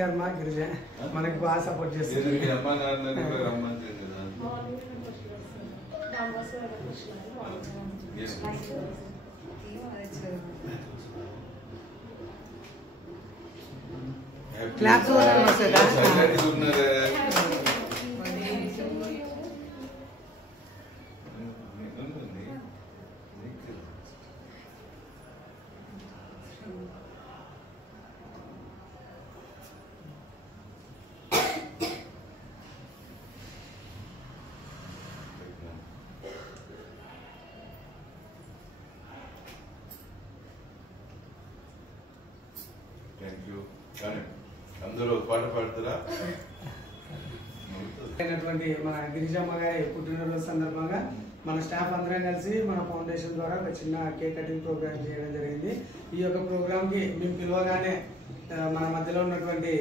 గారు మా గిరిజ మనకి బాగా సపోర్ట్ చేస్తారు. క్లాప్స్ అందరూ పాట పాడతారా? మన గిరిజమ్మ గారి పుట్టినరోజు సందర్భంగా మన స్టాఫ్ అందరం కలిసి మన ఫౌండేషన్ ద్వారా ఒక చిన్న కేక్ కటింగ్ ప్రోగ్రామ్ చేయడం జరిగింది. ఈ యొక్క ప్రోగ్రామ్ కి మేము పిలవగానే మన మధ్యలో ఉన్నటువంటి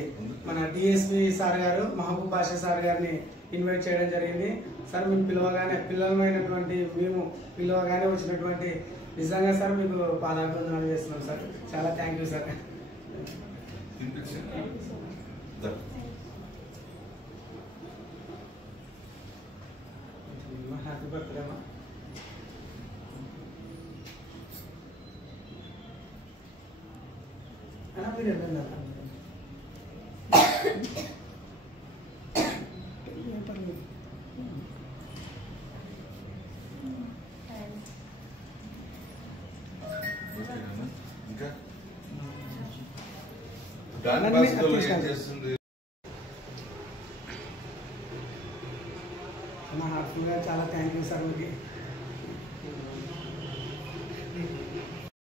మన డిఎస్పి సార్ గారు మహబూబ్ బాషా సార్ గారిని ఇన్వైట్ చేయడం జరిగింది. సార్ మేము పిలవగానే పిల్లలమైనటువంటి మేము పిలవగానే వచ్చినటువంటి నిజంగా సార్ మీకు పాదాభివందనాలు చేస్తున్నాం సార్. చాలా thank you sir. Happy birthday అమ్మా. మీరు వెళ్ళండి. ఇంకా దాని భాషలో ఏం చేస్తుంది? హార్ట్ఫుల్గా చాలా థ్యాంక్ యూ సార్. మీకు